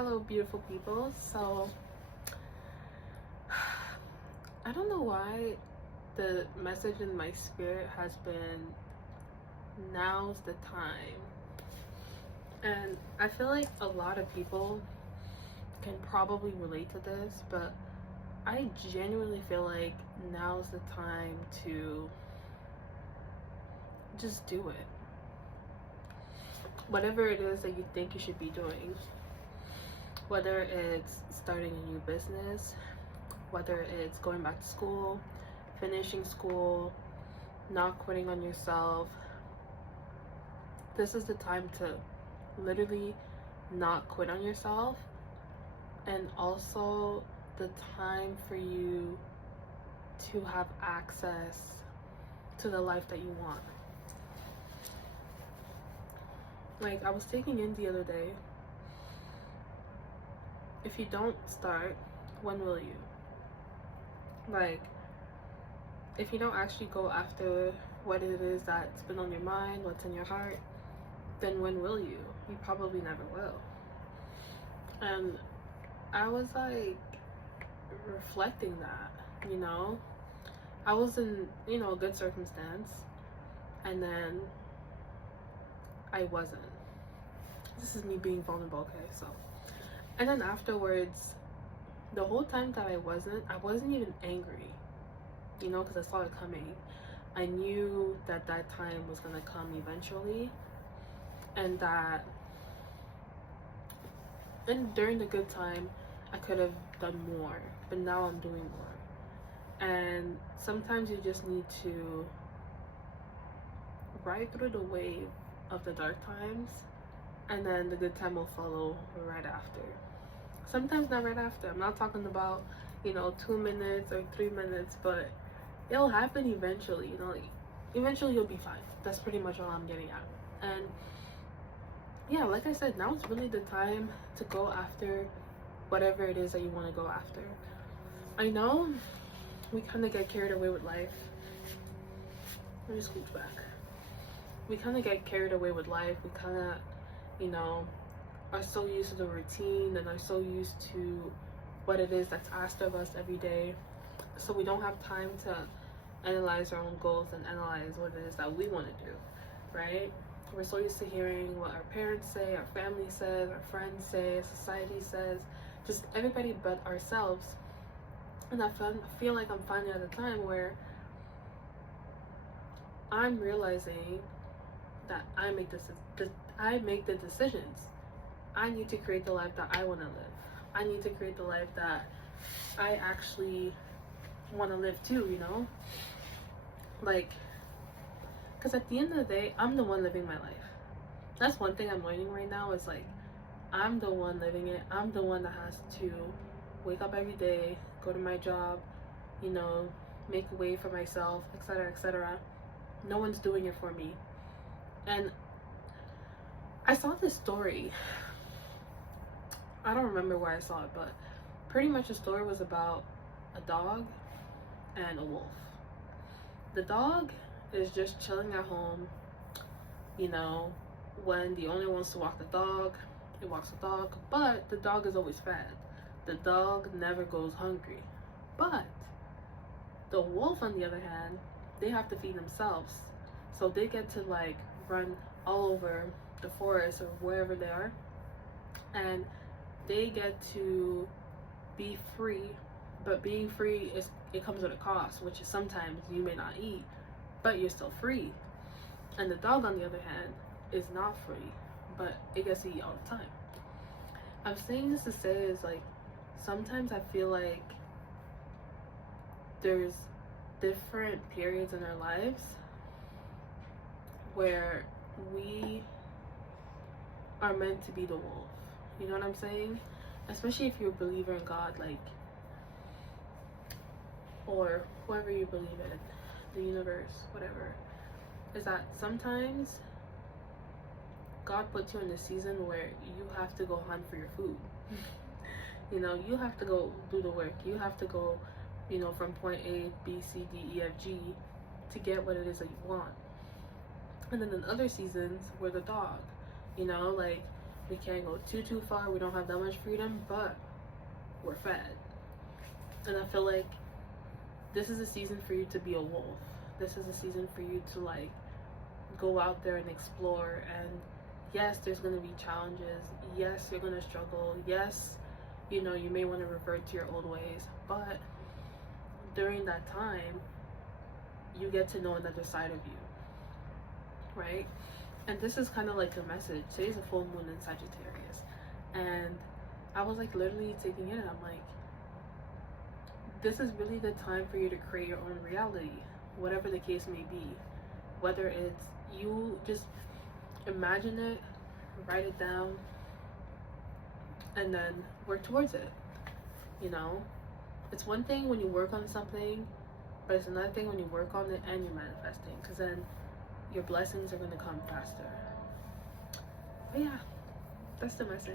Hello, beautiful people. So, I don't know why the message in my spirit has been now's the time. And I feel like a lot of people can probably relate to this, but I genuinely feel like now's the time to just do it. Whatever it is that you think you should be doing, whether it's starting a new business, whether it's going back to school, finishing school, not quitting on yourself. This is the time to literally not quit on yourself, and also the time for you to have access to the life that you want. Like, I was thinking in the other day, if you don't start, when will you? Like, if you don't actually go after what it is that's been on your mind, what's in your heart, then when will you? You probably never will. And I was like reflecting that, I was in, a good circumstance, and then I wasn't. This is me being vulnerable, okay? So, and then afterwards, the whole time that I wasn't even angry, because I saw it coming. I knew that time was gonna come eventually, and during the good time, I could have done more, but now I'm doing more. And sometimes you just need to ride through the wave of the dark times, and then the good time will follow right after. Sometimes not right after. I'm not talking about 2 minutes or 3 minutes, but it'll happen eventually. Eventually you'll be fine. That's pretty much all I'm getting at. And yeah, like I said, now is really the time to go after whatever it is that you want to go after. I know we kind of get carried away with life. Let me scooch back. We kind of get carried away with life. We kind of, are so used to the routine and are so used to what it is that's asked of us every day. So we don't have time to analyze our own goals and analyze what it is that we want to do, right? We're so used to hearing what our parents say, our family says, our friends say, society says, just everybody but ourselves. And I feel like I'm finally at a time where I'm realizing that I make the decisions. I need to create the life that I want to live. I need to create the life that I actually want to live too, Like, because at the end of the day, I'm the one living my life. That's one thing I'm learning right now is like, I'm the one living it. I'm the one that has to wake up every day, go to my job, make a way for myself, etc., etc. No one's doing it for me. And I saw this story. I don't remember where I saw it, but pretty much the story was about a dog and a wolf. The dog is just chilling at home, when the owner wants to walk the dog, it walks the dog, but the dog is always fed. The dog never goes hungry. But the wolf, on the other hand, they have to feed themselves. So they get to like run all over the forest or wherever they are, and they get to be free. But being free it comes at a cost, which is sometimes you may not eat, but you're still free. And the dog, on the other hand, is not free, but it gets to eat all the time. I'm saying this to say is like, sometimes I feel like there's different periods in our lives where we are meant to be the wolf. You know what I'm saying? Especially if you're a believer in God, like, or whoever you believe in, the universe, whatever, is that sometimes God puts you in a season where you have to go hunt for your food. You have to go do the work. You have to go, from point A, B, C, D, E, F, G to get what it is that you want. And then in other seasons, we're the dog, like We can't go too far. We don't have that much freedom, but we're fed. And I feel like this is a season for you to be a wolf. This is a season for you to like go out there and explore. And yes, there's going to be challenges. Yes, you're going to struggle. Yes, you know, you may want to revert to your old ways, but during that time, you get to know another side of you, right? And this is kind of like a message. Today's a full moon in Sagittarius, and I was like literally taking it in. I'm like, this is really the time for you to create your own reality, whatever the case may be. Whether it's you just imagine it, write it down, and then work towards it. You know, it's one thing when you work on something, but it's another thing when you work on it and you're manifesting, because then your blessings are going to come faster. But yeah, that's the message.